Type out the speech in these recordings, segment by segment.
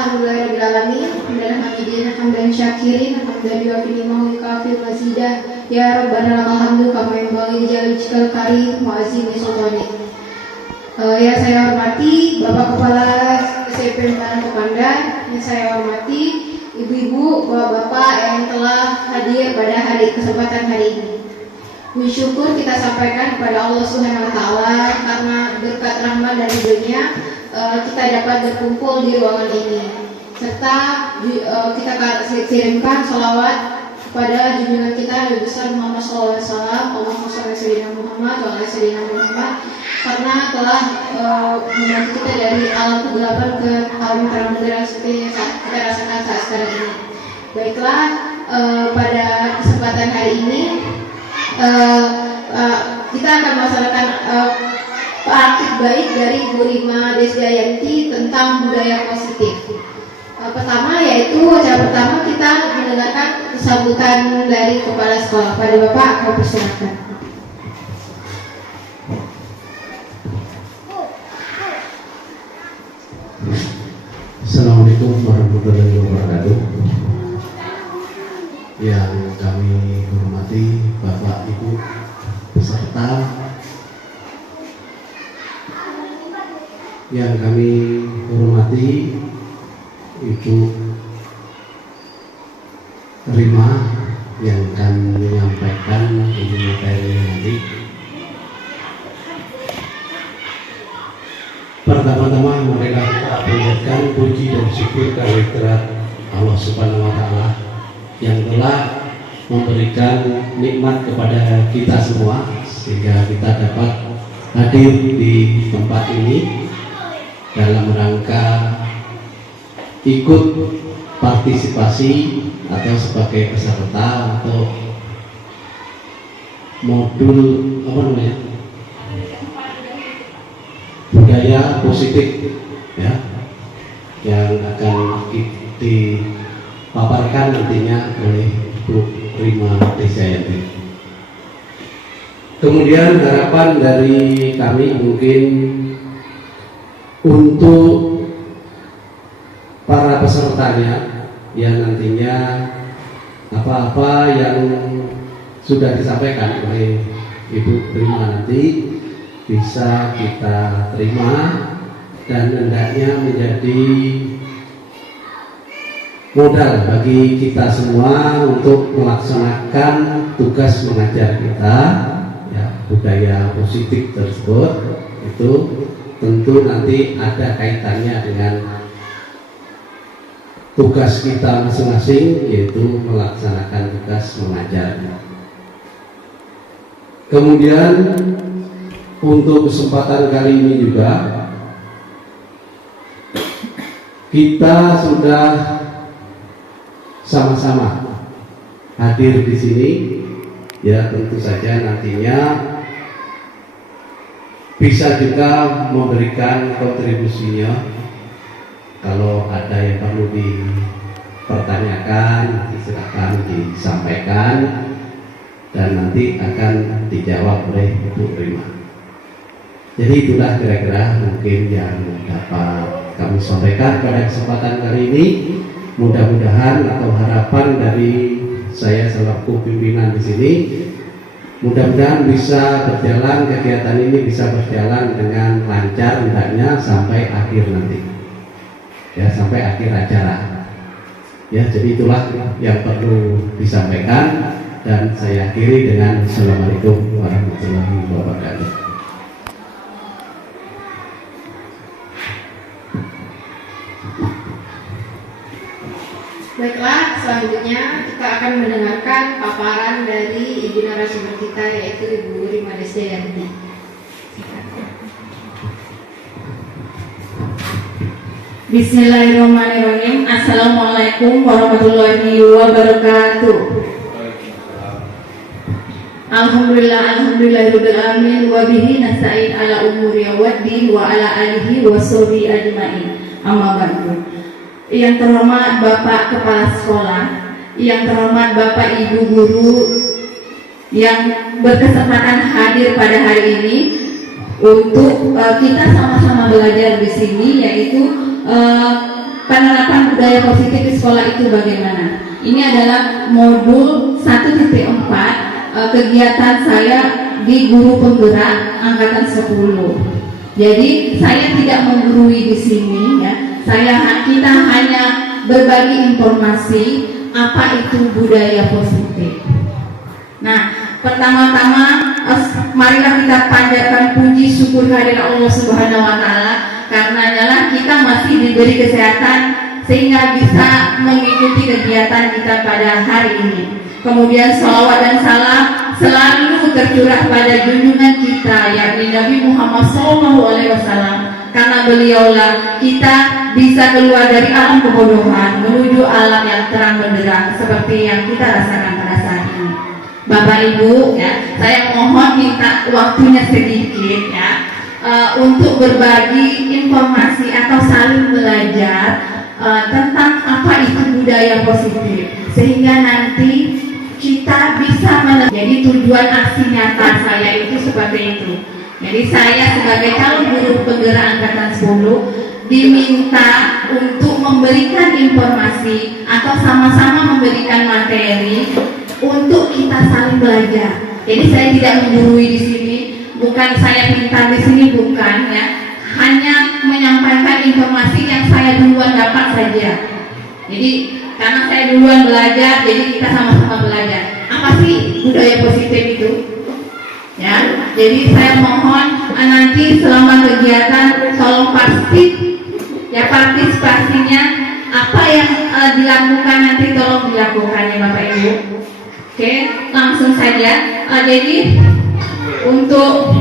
alhamdulillahirobbilalamin, hamdan syakirin, hamdan yuafi ni'mahu yukafi mazidah. Ya Rabbana lakal hamdu kama yanbaghi li jalali wajhikal karim wa azimi sultanik. Yang saya hormati Bapak Kepala SMP Mataram Komandan, yang saya hormati ibu-ibu, bapak-bapak yang telah hadir pada kesempatan hari ini. Puji syukur kita sampaikan kepada Allah Subhanahu wa taala karena berkat rahmat dan ridhonya kita dapat berkumpul di ruangan ini. Serta kita kirimkan sholawat kepada junjungan kita Nabi besar Muhammad SAW, Allahumma sholli ala sayyidina Muhammad wa ala sayyidina Muhammad, karena telah membantu kita dari alam kegelapan ke alam terang benderang seperti yang kita rasakan saat sekarang ini. Baiklah, pada kesempatan hari ini kita akan melaksanakan praktik baik dari Bu Rima Desdayanti tentang budaya positif. Pertama yaitu acara pertama kita mendengarkan sambutan dari kepala sekolah. Pada Bapak, kami persilakan. Assalamualaikum warahmatullahi wabarakatuh. Yang kami hormati Bapak Ibu peserta, yang kami hormati Ibu Rima yang akan menyampaikan ini materi nanti. Pertama-tama mereka panjatkan puji dan syukur kehadirat Allah Subhanahu wa taala yang telah memberikan nikmat kepada kita semua sehingga kita dapat hadir di tempat ini dalam rangka ikut partisipasi atau sebagai peserta untuk modul budaya positif ya, yang akan dipaparkan nantinya oleh Bu Rima Desdayanti. Kemudian harapan dari kami mungkin untuk para pesertanya yang nantinya apa-apa yang sudah disampaikan oleh Ibu Rima nanti bisa kita terima dan hendaknya menjadi modal bagi kita semua untuk melaksanakan tugas mengajar kita ya, budaya positif tersebut itu tentu nanti ada kaitannya dengan tugas kita masing-masing, yaitu melaksanakan tugas mengajar. Kemudian untuk kesempatan kali ini juga kita sudah sama-sama hadir di sini ya, tentu saja nantinya bisa juga memberikan kontribusinya. Kalau ada yang perlu dipertanyakan, silakan disampaikan dan nanti akan dijawab oleh Ibu Rima. Jadi itulah kira-kira mungkin yang dapat kami sampaikan pada kesempatan kali ini. Mudah-mudahan atau harapan dari saya selaku pimpinan di sini, mudah-mudahan bisa berjalan, kegiatan ini bisa berjalan dengan lancar hendaknya sampai akhir nanti. Ya, sampai akhir acara. Ya, jadi itulah yang perlu disampaikan dan saya akhiri dengan Assalamualaikum warahmatullahi wabarakatuh. Baiklah, selanjutnya kita akan mendengarkan paparan dari ibu narasumber kita yaitu Ibu Rima Desdayanti. Bismillahirrahmanirrahim. Assalamualaikum warahmatullahi wabarakatuh. Alhamdulillahirabbil alamin wa bihi nasta'in ala umuri waddin wa ala alihi wa sahbihi ajmain. Amma ba'du. Yang terhormat Bapak Kepala Sekolah, yang terhormat Bapak Ibu guru yang berkesempatan hadir pada hari ini untuk kita sama-sama belajar di sini, yaitu penerapan budaya positif di sekolah itu bagaimana? Ini adalah modul 1.4 kegiatan saya di guru penggerak angkatan 10. Jadi saya tidak menggurui di sini ya. Kita hanya berbagi informasi apa itu budaya positif. Nah, pertama-tama marilah kita panjatkan puji syukur kehadirat Allah Subhanahu wa taala karena adalah kita masih diberi kesehatan sehingga bisa mengikuti kegiatan kita pada hari ini. Kemudian salawat dan salam selalu tercurah pada junjungan kita yakni Nabi Muhammad SAW, karena beliaulah kita bisa keluar dari alam kebodohan menuju alam yang terang benderang seperti yang kita rasakan pada saat ini. Bapak Ibu ya, saya mohon minta waktunya sedikit ya untuk berbagi informasi atau saling belajar tentang apa itu budaya positif sehingga nanti kita bisa jadi tujuan aksi nyata saya itu seperti itu. Jadi saya sebagai calon guru penggerak angkatan 10 diminta untuk memberikan informasi atau sama-sama memberikan materi untuk kita saling belajar. Jadi saya tidak menggurui di sini, bukan saya pintar di sini, bukan ya. Hanya menyampaikan informasi yang saya duluan dapat saja. Jadi karena saya duluan belajar, jadi kita sama-sama belajar. Apa sih budaya positif itu? Ya, jadi saya mohon nanti selama kegiatan tolong partisipasinya apa yang dilakukan nanti tolong dilakukan ya Bapak Ibu. Oke, langsung saja. Jadi untuk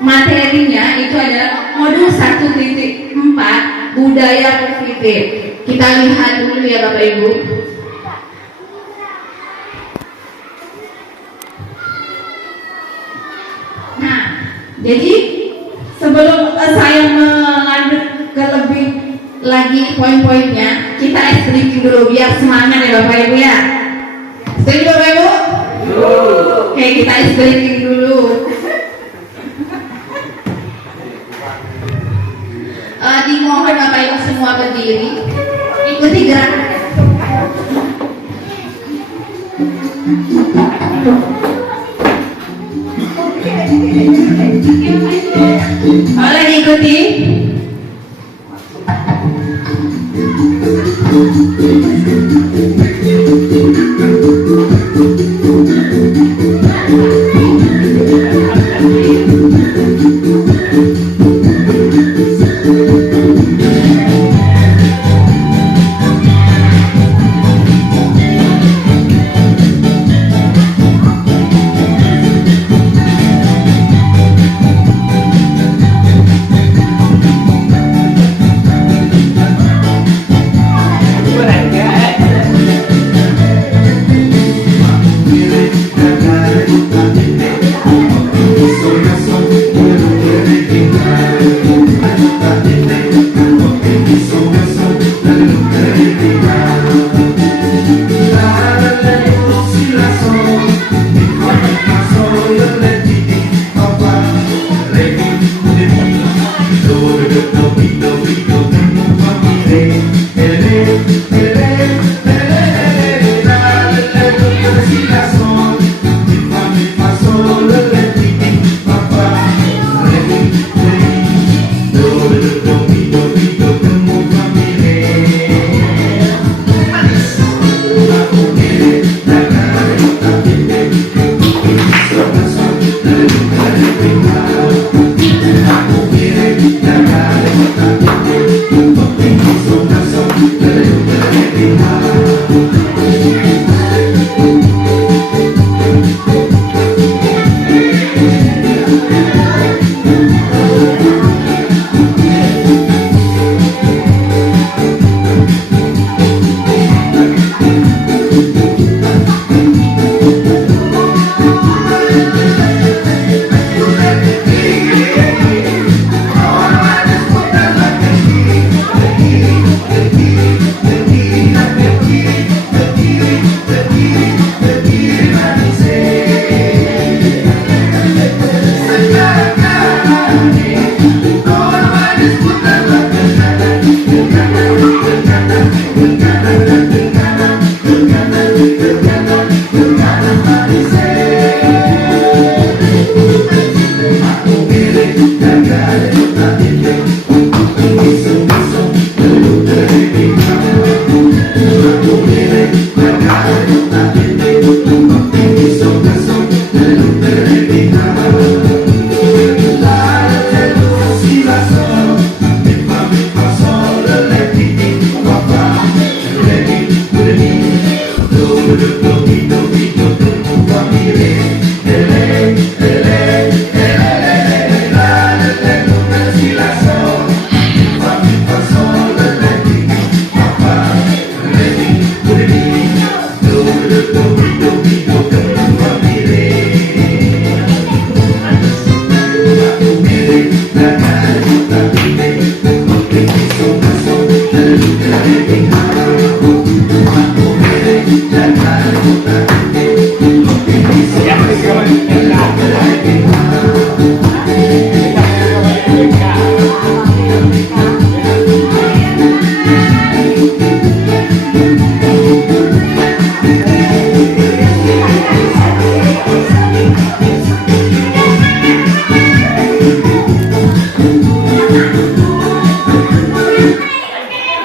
materinya itu adalah modul 1.4 budaya positif. Kita lihat dulu ya Bapak Ibu. Nah, jadi sebelum saya melanjut ke lebih lagi poin-poinnya, kita ice breaking dulu biar semangat ya Bapak Ibu ya. Setuju Bapak Ibu? Oke, kita ice breaking dulu. Dimohon Bapak Ibu semua berdiri, ikuti gerakan. Boleh diikuti. Disputar la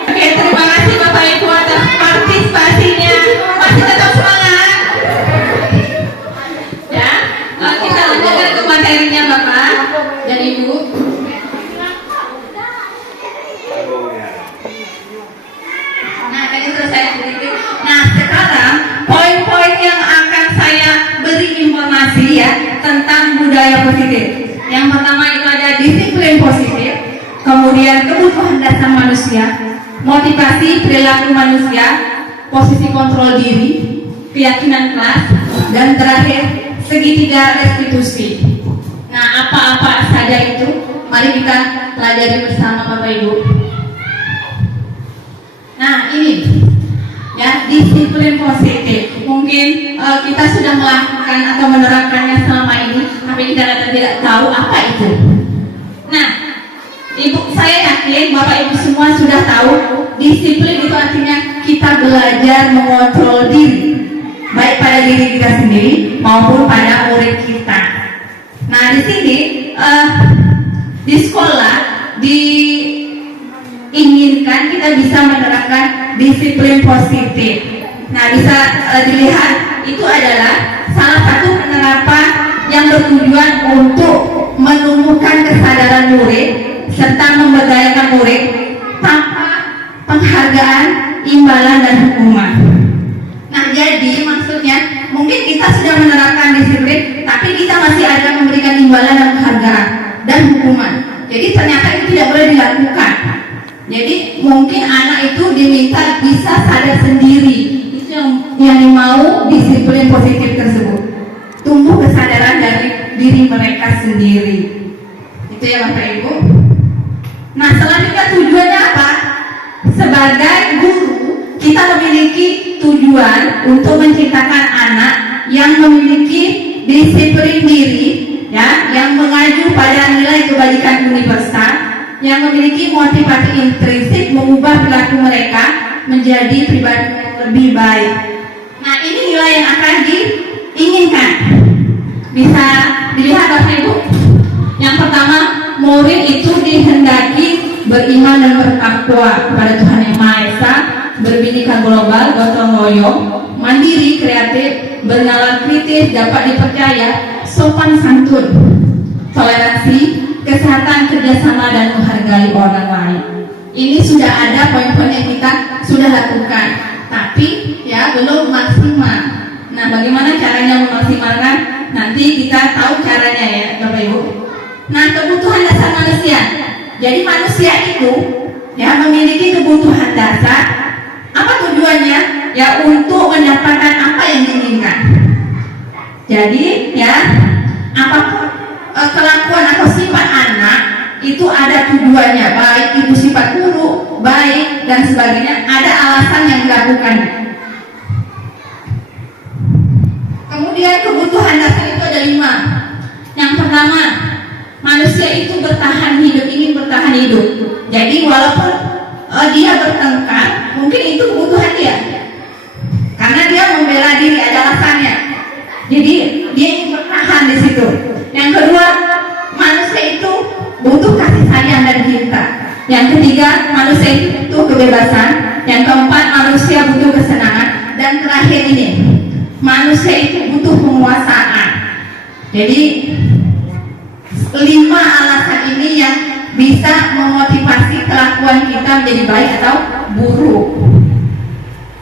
Oke, terima kasih Bapak Ibu atas partisipasinya. Masih tetap semangat. Ya, kita lanjutkan ke materinya Bapak dan Ibu. Nah, tadi selesai sedikit. Nah, sekarang poin-poin yang akan saya beri informasi ya tentang budaya positif. Yang pertama itu ada disiplin positif, kemudian kebutuhan dasar manusia, motivasi perilaku manusia, posisi kontrol diri, keyakinan kelas, dan terakhir segitiga restitusi. Nah, apa-apa saja itu? Mari kita pelajari bersama Bapak Ibu. Nah, ini ya disiplin positif. Mungkin kita sudah melakukan atau menerapkannya selama ini, tapi kita tidak tahu apa itu. Nah, Ibu, saya yakin Bapak Ibu semua sudah tahu disiplin itu artinya kita belajar mengontrol diri, baik pada diri kita sendiri maupun pada murid kita. Nah, di sini di sekolah diinginkan kita bisa menerapkan disiplin positif. Nah, bisa dilihat itu adalah salah satu penerapan yang bertujuan untuk menumbuhkan kesadaran murid serta memberdayakan murid tanpa penghargaan, imbalan, dan hukuman. Nah, jadi maksudnya mungkin kita sudah menerapkan disiplin, tapi kita masih ada memberikan imbalan dan penghargaan dan hukuman. Jadi ternyata itu tidak boleh dilakukan. Jadi mungkin anak itu diminta bisa sadar sendiri. Itu yang dimau disiplin positif tersebut. Tumbuh kesadaran dari diri mereka sendiri. Itu ya Bapak Ibu. Nah, selanjutnya tujuannya apa? Sebagai guru, kita memiliki tujuan untuk menciptakan anak yang memiliki disiplin diri, ya, yang mengacu pada nilai kebajikan universal, yang memiliki motivasi intrinsik mengubah perilaku mereka menjadi pribadi yang lebih baik. Nah, ini nilai yang akan diinginkan. Bisa dilihat Bapak Ibu. Yang pertama, murid itu dihendaki beriman dan bertakwa kepada Tuhan Yang Maha Esa, berbhinneka global, gotong royong, mandiri, kreatif, bernalar kritis, dapat dipercaya, sopan santun, toleransi, kesehatan, kerjasama, dan menghargai orang lain. Ini sudah ada poin-poin yang kita sudah lakukan, tapi ya belum maksimal. Nah, bagaimana caranya memaksimalkan? Nanti kita tahu caranya ya Bapak Ibu. Nah, kebutuhan dasar manusia. Jadi manusia itu ya memiliki kebutuhan dasar. Apa tujuannya? Ya untuk mendapatkan apa yang diinginkan. Jadi ya apapun kelakuan atau sifat anak itu ada tujuannya, baik itu sifat buruk, baik dan sebagainya, ada alasan yang dilakukan. Kemudian kebutuhan dasar itu ada 5. Yang pertama, manusia itu bertahan hidup, ingin bertahan hidup. Jadi walaupun dia bertengkar, mungkin itu kebutuhan dia, karena dia membela diri, ada alasannya. Jadi dia ingin bertahan di situ. Yang kedua, manusia itu butuh kasih sayang dan cinta. Yang ketiga, manusia itu butuh kebebasan. Yang keempat, manusia butuh kesenangan. Dan terakhir ini, manusia itu butuh penguasaan. Jadi 5 alasan ini yang bisa memotivasi kelakuan kita menjadi baik atau buruk.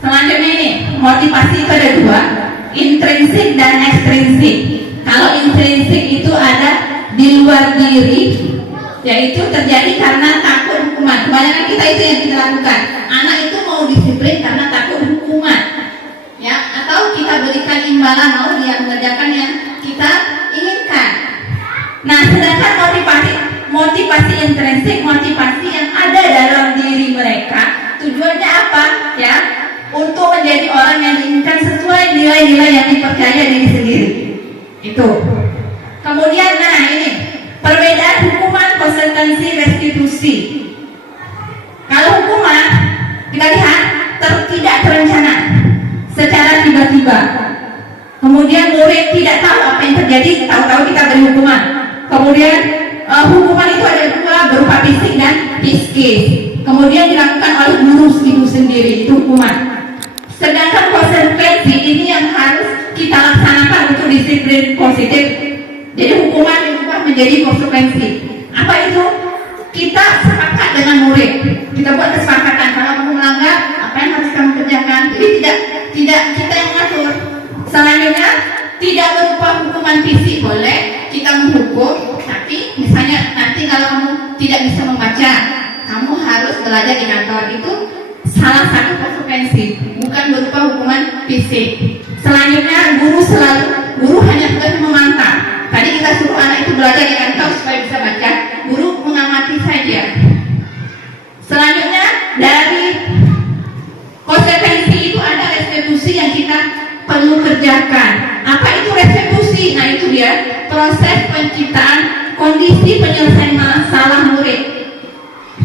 Selanjutnya ini, motivasi itu ada 2, intrinsik dan ekstrinsik. Kalau intrinsik itu ada di luar diri, yaitu terjadi karena takut hukuman. Kebanyakan kita itu yang kita lakukan. Anak itu mau disiplin karena takut hukuman, ya, atau kita berikan imbalan mau dia mengerjakan yang kita inginkan. Nah, sedangkan motivasi intrinsik, motivasi yang ada dalam diri mereka, ya, untuk menjadi orang yang diinginkan sesuai nilai-nilai yang dipercaya diri sendiri. Itu. Kemudian, nah ini perbedaan hukuman, konsekuensi, restitusi. Kalau hukuman kita lihat tidak terencana, secara tiba-tiba. Kemudian murid tidak tahu apa yang terjadi, tahu-tahu kita beri hukuman. Kemudian hukuman itu ada dua, berupa fisik dan psikis. Kemudian dilakukan oleh guru itu sendiri, itu hukuman. Sedangkan konsekuensi ini yang harus kita laksanakan untuk disiplin positif. Jadi hukuman diubah menjadi konsekuensi. Apa itu? Kita sepakat dengan murid. Kita buat kesepakatan, kalau kamu melanggar, apa yang harus kamu kerjakan. Jadi tidak kita yang mengatur. Selanjutnya, tidak berupa hukuman fisik boleh kita menghukum, tapi misalnya nanti kalau kamu tidak bisa membaca, kamu harus belajar di kantor. Itu salah satu konsekuensi, bukan berupa hukuman fisik. Selanjutnya, guru hanya tugas memantau. Tadi kita suruh anak itu belajar di kantor supaya bisa baca, guru mengamati saja. Selanjutnya, dari konsekuensi itu ada restitusi yang kita perlu kerjakan. Apa itu restitusi? Nah itu dia, proses penciptaan kondisi penyelesaian masalah murid.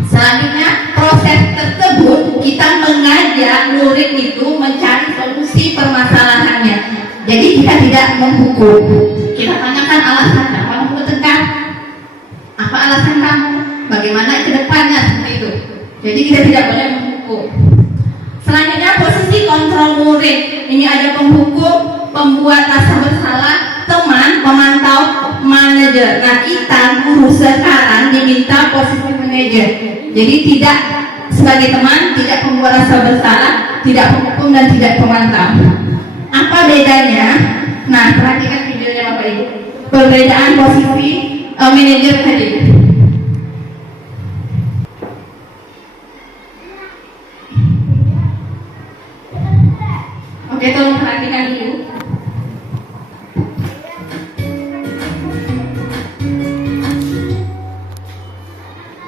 Selanjutnya, proses tersebut kita mengajak murid itu mencari solusi permasalahannya. Jadi kita tidak menghukum. Kita tanyakan alasan, kenapa kamu bertengkar? Apa alasan kamu? Bagaimana ke depannya? Seperti itu. Jadi kita tidak boleh menghukum. Selanjutnya, posisi kontrol murid. Ini ada penghukum, pembuat rasa bersalah, teman, pemantau, manajer. Nah kita guru sekarang diminta posisi manajer. Jadi tidak sebagai teman, tidak pembuat rasa bersalah, tidak penghukum dan tidak pemantau. Apa bedanya? Nah perhatikan videonya Bapak Ibu. Perbedaan posisi manajer tadi. Oke, tolong perhatikan dulu.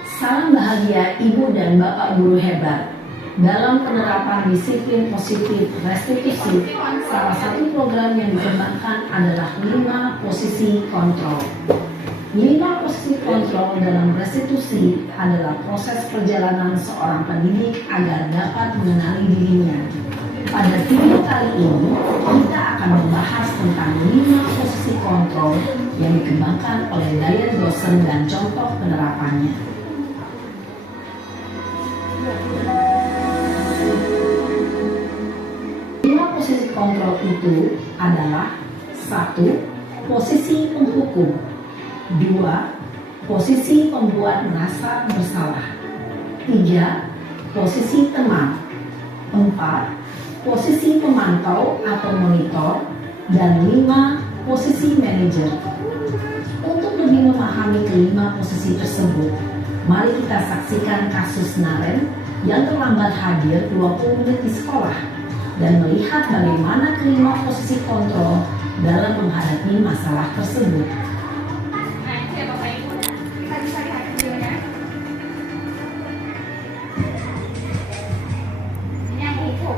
Salam bahagia Ibu dan Bapak guru hebat. Dalam penerapan disiplin positif restitusi, salah satu program yang dikembangkan adalah 5 posisi kontrol. 5 posisi kontrol dalam restitusi adalah proses perjalanan seorang pendidik agar dapat mengenali dirinya. Pada video kali ini, kita akan membahas tentang 5 posisi kontrol yang dikembangkan oleh Diane Dawson dan contoh penerapannya. 5 posisi kontrol itu adalah 1. Posisi penghukum, 2. Posisi pembuat merasa bersalah, 3. Posisi teman, 4. Posisi pemantau atau monitor, dan 5. Posisi manajer. Untuk lebih memahami kelima posisi tersebut, mari kita saksikan kasus Naren yang terlambat hadir 20 menit di sekolah dan melihat bagaimana kelima posisi kontrol dalam menghadapi masalah tersebut. Nah itu ya Bapak Ibu, kita bisa lihat videonya. Ini yang hukum.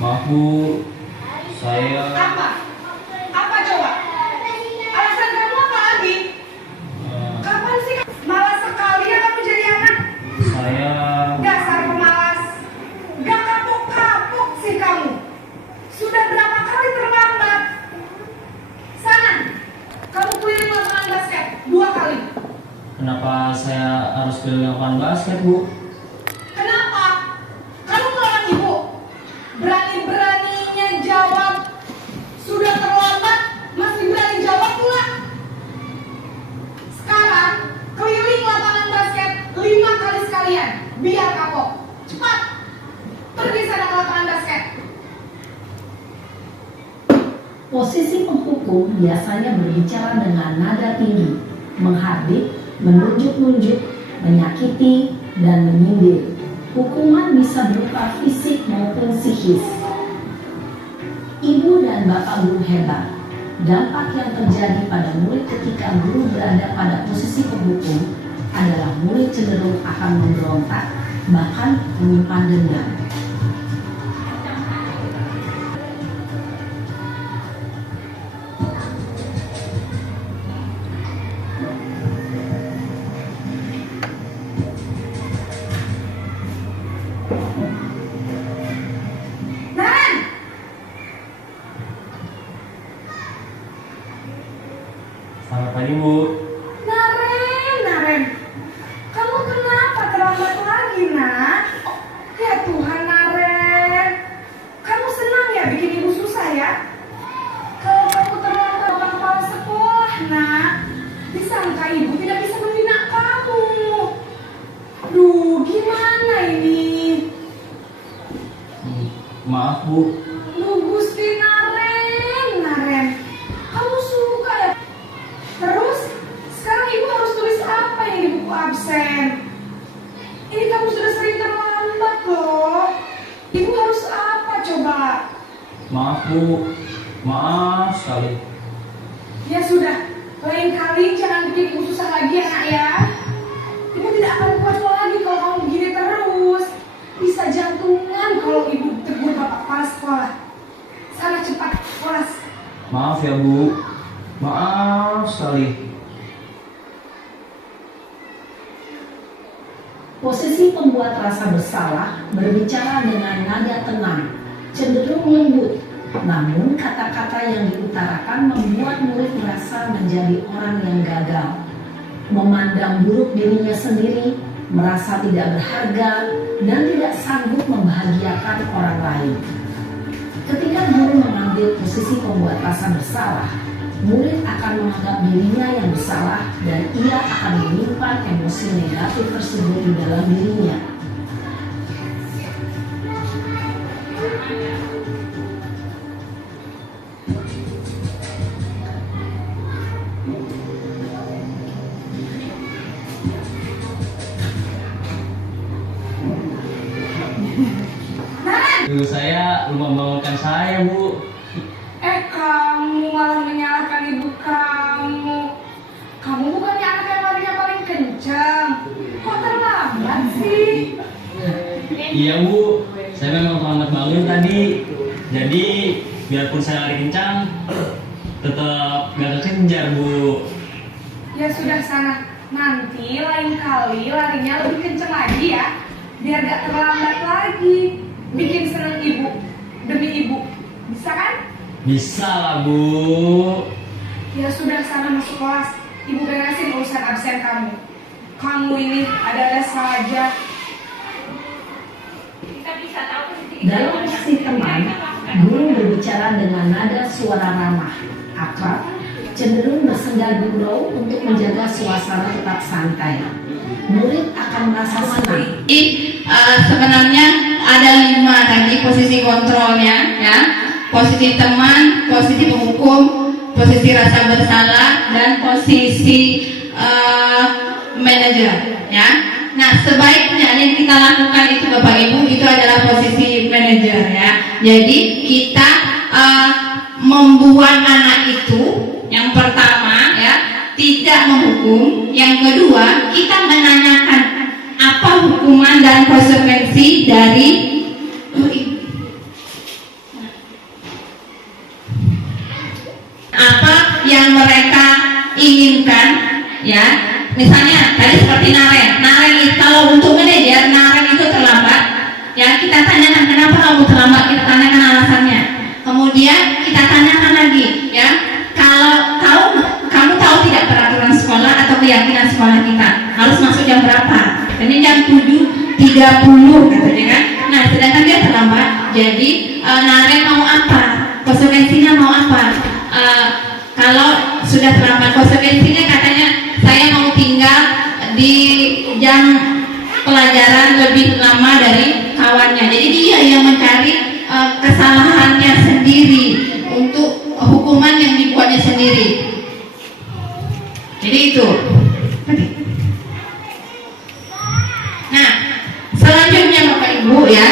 Maaf Bu, saya Apa coba? Alasan kamu apa lagi? Kapan sih malas sekali ya kamu jadi anak? saya Dasar pemalas. Gak kapok-kapok sih kamu. Sudah berapa kali terlambat? Sana, kamu keliling lapangan basket 2 kali. kenapa saya harus keliling lapangan basket Bu? Kenapa? Kamu melawan ibu. Berani-beraninya jawab. Sudah terlambat, masih berani jawab pula. Sekarang, keliling lapangan basket 5 kali sekalian. Biar kapok. Cepat. Pergi sana ke lapangan basket. Posisi penghukum biasanya berbicara dengan nada tinggi, menghardik, menunjuk-nunjuk, menyakiti, dan menyindir. Hukuman bisa berupa fisik maupun psikis. Ibu dan bapak guru hebat. Dampak yang terjadi pada murid ketika guru berada pada posisi penghukum adalah murid cenderung akan memberontak, bahkan menyimpan dendam. Naren! Selamat pagi, Bu. Naren, kamu kenapa terlambat lagi, nak? Ya Tuhan, Naren, kamu senang ya bikin ibu susah ya? Kalau kamu terlambat dengan kepala sekolah, nak, disangka ibu tidak bisa membina kamu. Duh, gimana ini? Maaf, Bu. Duh, Gusti Naren, kamu suka ya? Terus, sekarang ibu harus tulis apa yang di buku absen? Ini kamu sudah sering terlambat loh. Ibu harus apa coba? Maaf, Bu. Maaf sekali. Ya sudah, lain kali jangan bikin ibu susah lagi ya, nak ya. Ibu tidak akan kuat lagi kalau kamu begini terus. Bisa jantungan kalau ibu tegur bapak kepala sekolah. Sana cepat, kelas. Maaf ya, Bu. Maaf sekali. Posisi pembuat rasa bersalah berbicara dengan nada tenang, cenderung lembut. Namun kata-kata yang diutarakan membuat murid merasa menjadi orang yang gagal, memandang buruk dirinya sendiri, merasa tidak berharga, dan tidak sanggup membahagiakan orang lain. Ketika guru mengambil posisi pembuat rasa bersalah, murid akan menganggap dirinya yang bersalah dan ia akan menyimpan emosi negatif tersebut di dalam dirinya. Ibu saya belum membangunkan saya, Bu. Kamu malah menyalahkan ibu kamu. Kamu bukannya anak yang larinya paling kencang. Kok terlambat sih? Iya, Bu. Saya memang terlambat bangun tadi. Jadi, biarpun saya lari kencang, tetap gak kekejar, Bu. Ya sudah sana. Nanti lain kali larinya lebih kencang lagi ya. Biar gak terlambat lagi. Bikin seneng ibu. Demi ibu. Bisa kan? Bisa lah, Bu. Ya sudah sana masuk kelas. Ibu beresin urusan absen kamu. Kamu ini ada-ada saja. Dalam posisi teman, guru berbicara dengan nada suara ramah, akrab, cenderung bersenda gurau untuk menjaga suasana tetap santai. Murid akan merasa senang. Sebenarnya ada 5 tadi posisi kontrolnya, ya. Posisi teman, posisi penghukum, posisi rasa bersalah, dan posisi manajer, ya. Nah, sebaiknya yang kita lakukan itu Bapak Ibu itu adalah posisi manajer, ya. Jadi kita membuat anak itu yang pertama, ya, tidak menghukum. Yang kedua, kita menanyakan apa hukuman dan konsekuensi dari apa yang mereka inginkan, ya. Misalnya tadi seperti Naren itu, kalau untuk manajer Naren itu terlambat, ya, kita tanyakan kenapa kamu terlambat, kita tanyakan alasannya. Kemudian kita tanyakan lagi, ya, kalau kamu tahu tidak peraturan sekolah atau keyakinan sekolah kita harus masuk jam berapa? Ini jam 7.30 katanya kan. Nah, sedangkan dia terlambat, jadi Naren mau apa? Konsekuensinya mau apa? Kalau sudah terlambat, konsekuensinya katanya saya mau tinggal di jam pelajaran lebih lama dari kawannya. Jadi dia yang mencari kesalahannya sendiri untuk hukuman yang dibuatnya sendiri. Jadi itu. ya.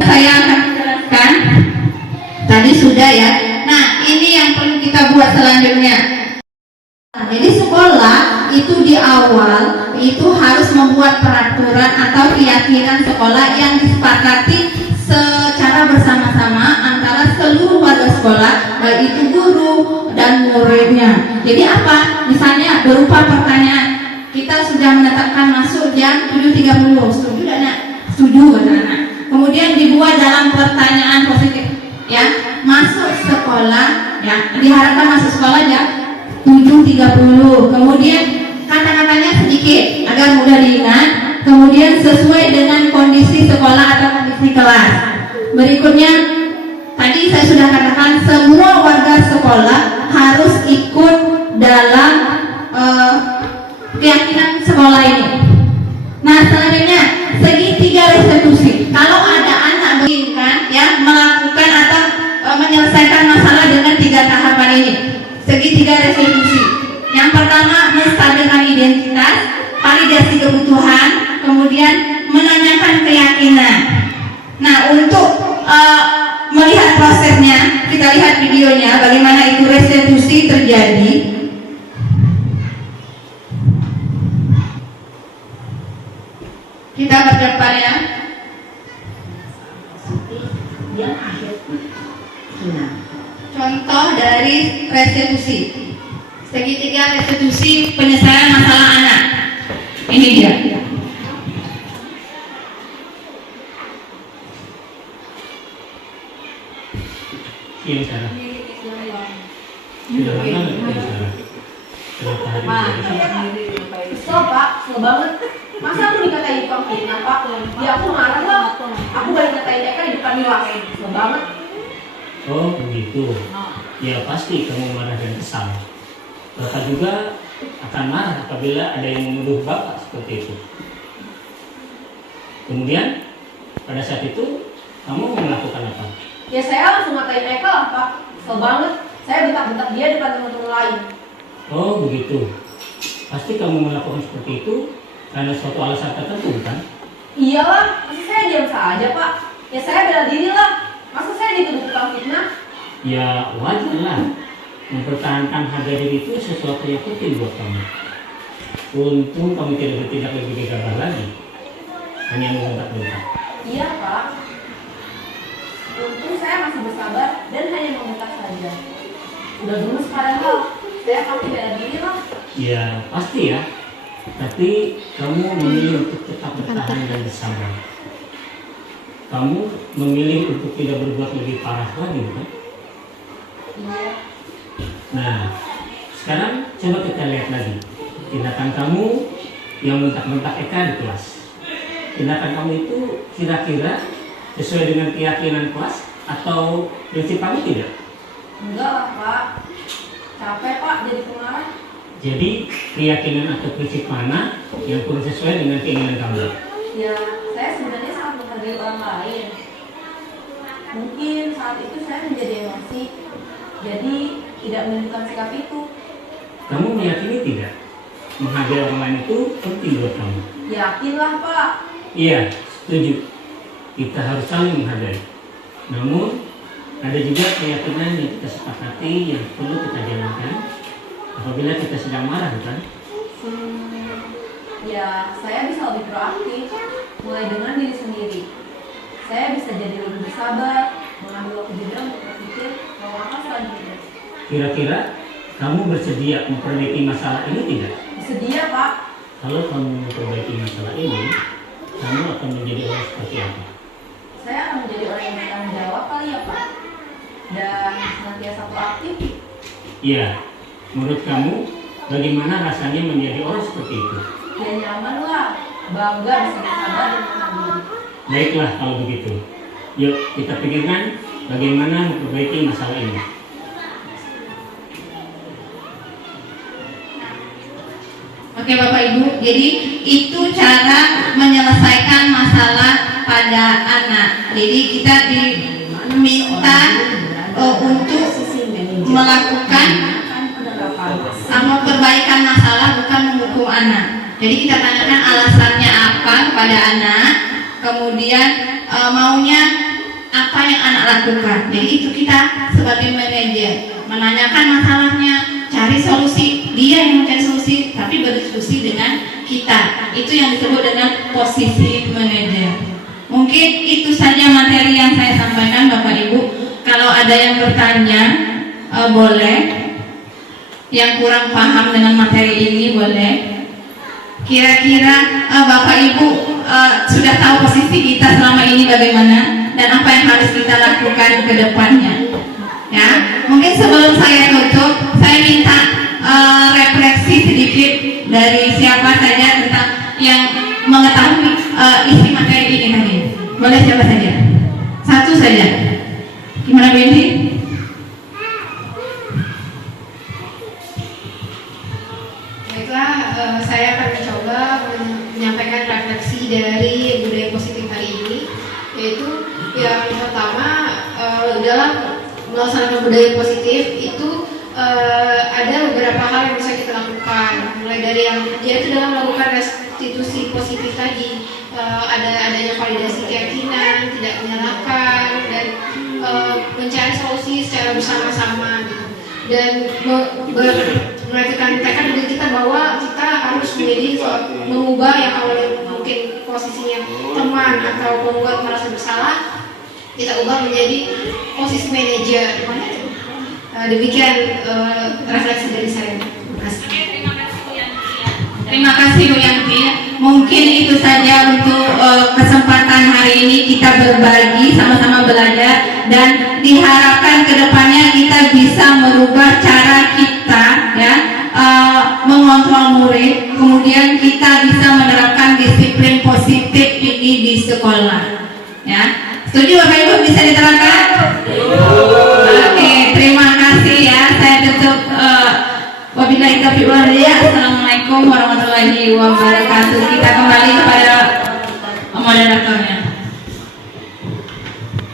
Saya akan menjelaskan. Tadi sudah ya. Nah, ini yang perlu kita buat selanjutnya. Jadi sekolah itu di awal itu harus membuat peraturan atau keyakinan sekolah yang disepakati secara bersama-sama antara seluruh warga sekolah, baik itu guru dan muridnya. Jadi apa? Misalnya berupa pertanyaan, kita sudah menetapkan masuk jam 7.30, setuju tidak nak? Setuju kata anak. Kemudian dibuat dalam pertanyaan positif, ya, masuk sekolah, ya, diharapkan masuk sekolah jam 7.30. Kemudian kata-katanya sedikit agar mudah diingat. Kemudian sesuai dengan kondisi sekolah atau kondisi kelas. Berikutnya, tadi saya sudah katakan semua warga sekolah harus ikut dalam keyakinan sekolah ini. Nah, selanjutnya segitiga restitusi. Kalau ada anak menginginkan ya melakukan atau menyelesaikan masalah dengan 3 tahapan ini. Segitiga restitusi. Yang pertama, menstabilkan identitas, validasi kebutuhan, kemudian menanyakan keyakinan. Nah, untuk melihat prosesnya, kita lihat videonya bagaimana itu restitusi terjadi. Kita berdepan ya. Contoh dari restitusi. Segitiga restitusi penyelesaian masalah anak. Ini dia. Ini cara. Sudah lama nggak kita bicara? Berapa hari? Kesel pak, kesel banget. Masa aku dikatain tukang fitnah pak? Ya aku marah lah. Aku balik ngatain Eka di depan Mila kayak gitu. Kesel banget. Oh begitu. Ya pasti kamu marah dan kesal. Bapak juga akan marah apabila ada yang menuduh Bapak seperti itu. Kemudian pada saat itu kamu melakukan apa? Ya saya langsung ngatain Eka lah pak. Kesel banget. Saya bentak-bentak dia depan teman-teman lain. Oh begitu. Pasti kamu melakukan seperti itu karena suatu alasan tertentu kan? Iyalah, masa saya diam saja pak? Ya saya bela diri lah. Masa saya dituduh tukang fitnah? Ya wajar lah. Mempertahankan harga diri itu sesuatu yang penting buat kamu. Untung kamu tidak bertindak lebih gegabah lagi, hanya membentak-bentak. Iya pak. Untung saya masih bersabar dan hanya membentak saja. Udah gemes padahal. Saya pasti bela diri lah. Ya pasti ya. Tapi kamu memilih untuk tetap bertahan dan bersabar. Kamu memilih untuk tidak berbuat lebih parah lagi, bukan? Iya. Nah, sekarang coba kita lihat lagi tindakan kamu yang bentak-bentak Eka di kelas. Tindakan kamu itu kira-kira sesuai dengan keyakinan kelas atau prinsip kamu tidak? Enggak lah pak. Capek pak jadi pemarah. Jadi keyakinan atau prinsip mana yang kurang sesuai dengan keinginan kamu? Ya saya sebenarnya sangat menghargai orang lain. Mungkin saat itu saya menjadi emosi. Jadi tidak menunjukkan sikap itu. Kamu meyakini tidak? Menghargai orang lain itu penting buat kamu. Yakinlah pak. Iya, setuju. Kita harus saling menghargai. Namun ada juga keyakinan yang kita sepakati yang perlu kita jalankan apabila kita sedang marah, bukan? Ya saya bisa lebih proaktif. Mulai dengan diri sendiri. Saya bisa jadi lebih bersabar, mengambil waktu jeda untuk berpikir mau apa selanjutnya. Kira-kira kamu bersedia memperbaiki masalah ini tidak? Bersedia pak. Kalau kamu memperbaiki masalah ini, kamu akan menjadi orang seperti apa? Saya akan menjadi orang yang bertanggung jawab kali ya pak. Dan senantiasa proaktif. Iya, menurut kamu bagaimana rasanya menjadi orang seperti itu? Ya nyaman lah. Bangga bisa bersabar dan menahan diri. Baiklah kalau begitu. Yuk kita pikirkan bagaimana memperbaiki masalah ini. Oke Bapak Ibu, jadi itu cara menyelesaikan masalah pada anak. Jadi kita diminta untuk melakukan perbaikan masalah, bukan hukum anak. Jadi kita tanyakan alasannya apa kepada anak, kemudian maunya apa yang anak lakukan. Jadi itu kita sebagai manajer menanyakan masalahnya, cari solusi. Dia yang mencari solusi, tapi berdiskusi dengan kita. Itu yang disebut dengan posisi manajer. Mungkin itu saja materi yang saya sampaikan, Bapak Ibu. Kalau ada yang bertanya, boleh. Yang kurang paham dengan materi ini boleh. Kira-kira Bapak Ibu sudah tahu posisi kita selama ini bagaimana dan apa yang harus kita lakukan ke depannya. Ya, mungkin sebelum saya tutup, saya minta refleksi sedikit dari siapa saja tentang yang mengetahui isi materi ini tadi. Boleh siapa saja? Satu saja. Gimana Bu Indi? Baiklah, saya akan mencoba menyampaikan refleksi dari budaya positif hari ini, yaitu yang pertama, dalam melaksanakan budaya positif itu ada beberapa hal yang bisa kita lakukan, mulai dari yang yaitu dalam melakukan restitusi positif tadi, adanya validasi keyakinan, tidak menyalahkan, dan mencari solusi secara bersama-sama gitu. Dan melatihkan tekad diri kita bahwa kita harus mengubah yang awalnya mungkin posisinya teman atau membuat merasa bersalah, kita ubah menjadi posisi manajer. Demikian refleksi dari saya. Terima kasih. Terima kasih Bu Yanti. Mungkin itu saja untuk kesempatan hari ini, kita berbagi, sama-sama belajar, dan diharapkan kedepannya kita bisa merubah cara kita ya mengontrol murid, kemudian kita bisa menerapkan disiplin positif ini di sekolah. Ya, setuju Bapak Ibu, bisa diterapkan? Oke, terima kasih ya. Saya tutup. Wabillahi taufiq wal hidayah. Assalamualaikum warahmatullahi wabarakatuh. Kita kembali kepada moderatornya.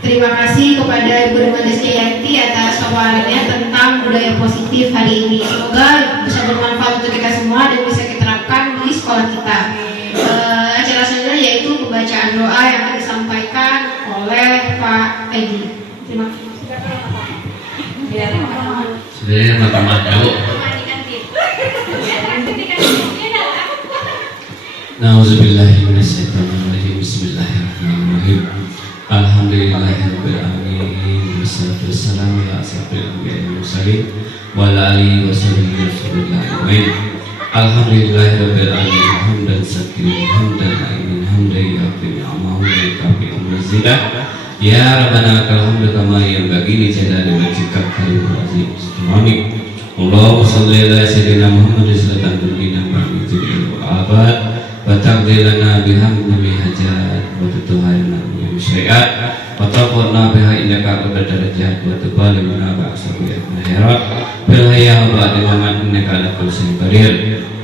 Terima kasih kepada Ibu Rizky Yanti atas paparannya tentang budaya positif hari ini. Semoga bisa bermanfaat untuk kita semua dan bisa kita terapkan di sekolah kita. Acara selanjutnya yaitu pembacaan doa yang akan disampaikan oleh Pak Edi. Terima kasih. Sebenarnya pertama dulu. Nauzubillahi minasyaitonirrajim. Bismillahirrahmanirrahim. Alhamdulillahirabbil alamin. Wassalatu wassalamu ala asyrofil anbiya'i wal mursalin wa ala alihi washabihi ajmain. Alhamdulillahirabbil alamin. Hamdan sakiran hamdan aimin hamdan yaghfir ni'amahu wa yukafi mazidah. Ya Rabbana lakal hamdu kama yanbaghi li jalali wajhika karimul azim. Subhanak. Allahumma shalli ala sayyidina Muhammad sallallahu alaihi wa abad wa taqdi lana bihamdi bi hajat wa tutuharina bi syai'at wa taqurna biha innaka ala darajat wa tubalimuna ba'sa bi akhirat bil hayya wa ba'da mamat innaka ala kulli shay'in qadir.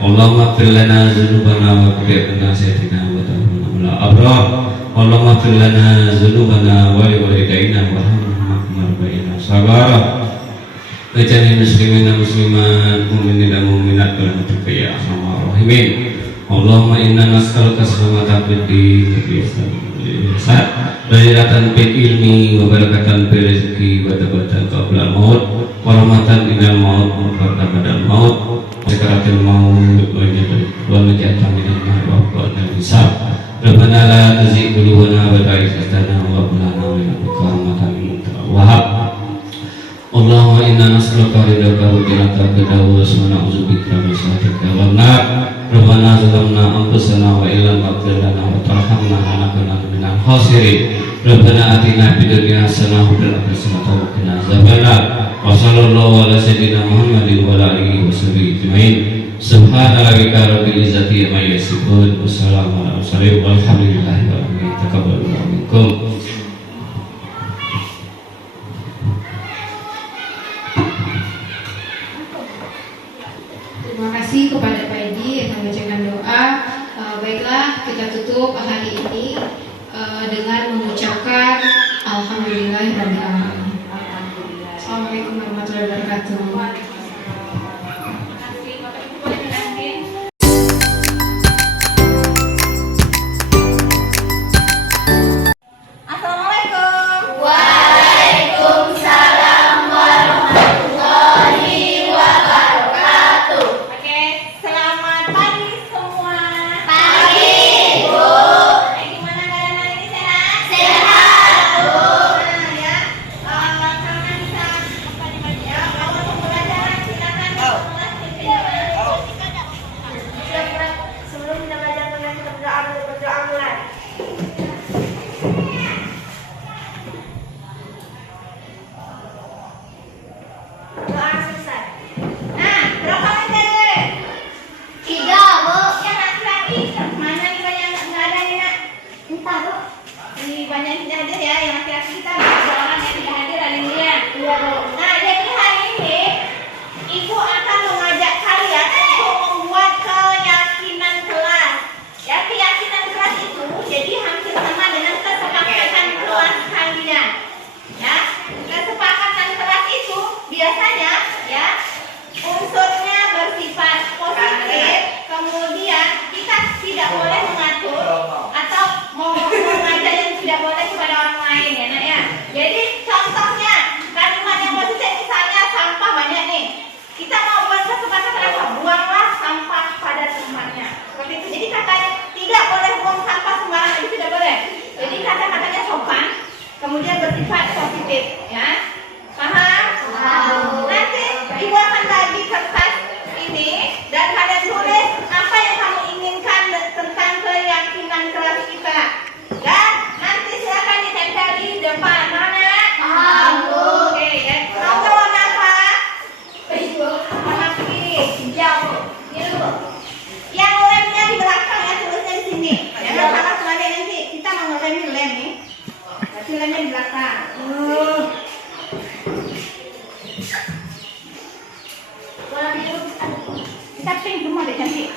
Allahumma fir lana dzunubana wa qina lana sayyi'atina wa tawaffana ma'al abrar. Allahumma fir lana dzunubana wa li walidayna warhamhuma kama rabbayana shaghara. Wajahnya muslimin dan muslimat, mu'minin dan mu'minat berhati ya arhamar rahimin. Allahumma inna nas'aluka salamatan fid din wa bi'ihsan barakatan fil ilmi wa barakatan fil rizqi wa tabatan qabla al-maut wa rahmatan inal maut wa farqan badal maut wa sakaratil maut wa najatan minal nar wa qadal hisab. Rabbana la tuzigh qulubana ba'da idh hadaytana wa hab lana min ladunka rahmatan innaka wahhab. Allahumma inna nas'aluka ridhaka wa jannataka wa na'udzubika min sakhatika wan nar. Rabbana zalamna anfusana wa illam taghfir lana wa tarhamna lanakunanna minal khasirin. Rabbana atina fid dunya hasanah wa fil akhirati hasanah wa qina adzabannar. Wa sallallahu ala sayyidina Muhammadin wa ala alihi washabihi ajmain. Subhana rabbika rabbil izzati amma yasifun wa salamun alal mursalin walhamdulillahi rabbil alamin. Taqabbalallahu minkum. Terima kasih kepada Pak Edi yang membacakan doa. Baiklah, kita tutup hari ini dengan mengucapkan Alhamdulillahirabbil alamin. Assalamualaikum warahmatullahi wabarakatuh. cantik-cantik.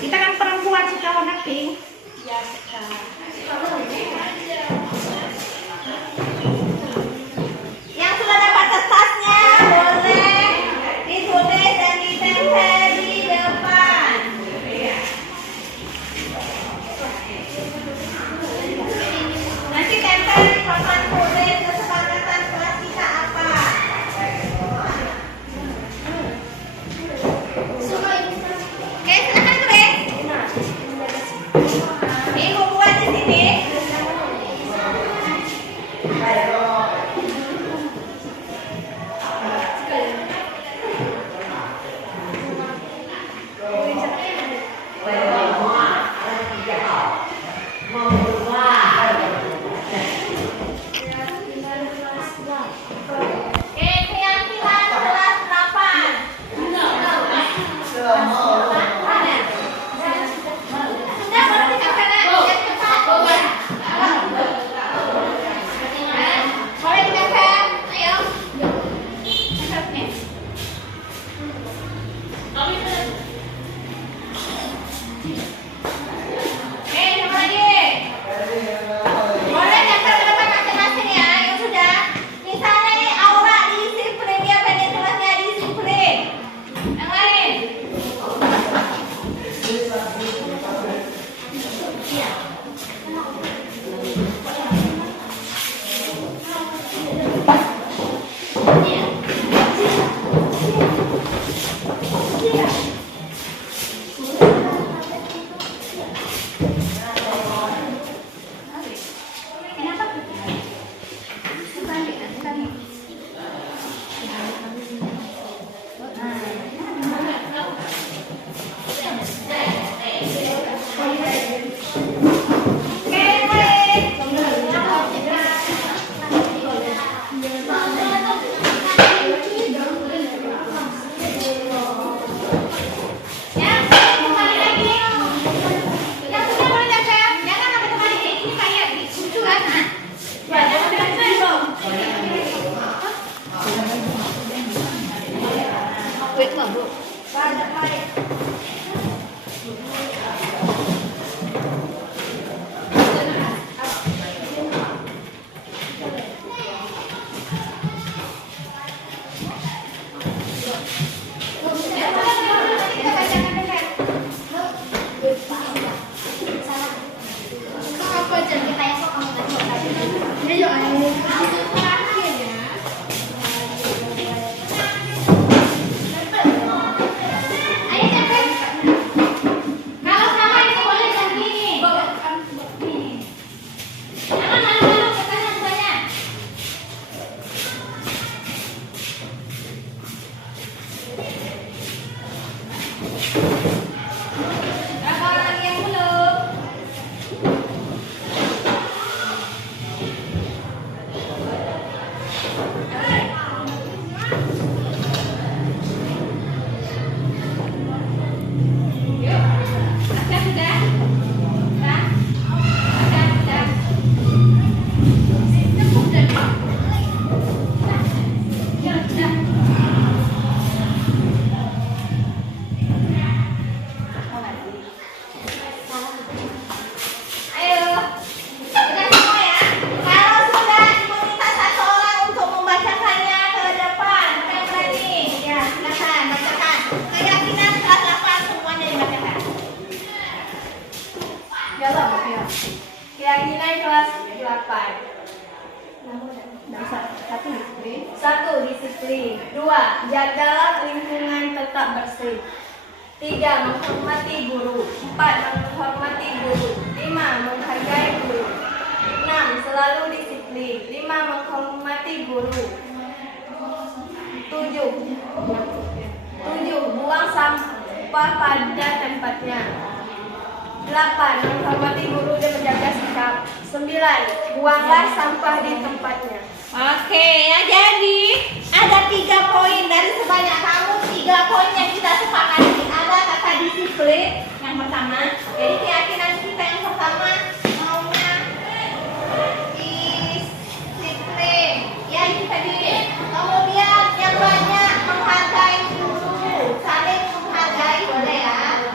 Kita kan perempuan suka warna pink. Ya, suka. Yang sudah dapat kertasnya boleh ditulis dan ditempel di depan. Nanti tempel di papan tulis kesepakatan kelas kita apa. Oke, silakan tulis. Ibu buat di sini. Oke, keyakinan kelas 8. Sudah berarti kakak boleh ditempel, ayo. Sama lagi. Boleh tempel ke depan masing-masing ya, yang sudah. Misalnya nih Aura disiplin, dia pengen kelasnya disiplin. Yang lain. Keyakinan kelas 8. Satu, disiplin. 2, jagalah lingkungan tetap bersih. 3, menghormati guru. 4, menghormati guru. 5, menghargai guru. 6, selalu disiplin. 5, menghormati guru. 7, buang sampah pada tempatnya. 8, menghormati guru dan menjaga sikap. 9, buanglah sampah di tempatnya. Oke, ya jadi ada 3 poin dari sebanyak kamu. 3 poin yang kita sepakati. Ada kata disiplin yang pertama. Jadi keyakinan kita yang pertama maunya disiplin. Ya itu tadi. Kemudian yang banyak menghargai guru, saling menghargai boleh ya.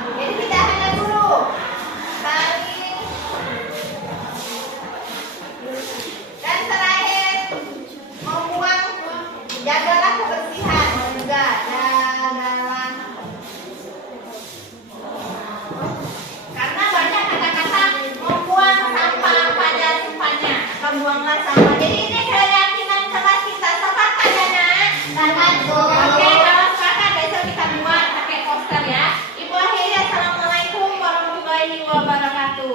Karena banyak kata-kata membuang sampah pada tempatnya. Membuanglah sampah. Jadi ini keyakinan kelas kita. Sepakat ya nak? Sepakat Bu. Oke, kalau sepakat besok kita buat pakai poster ya. Ibu akhiri, assalamualaikum warahmatullahi wabarakatuh.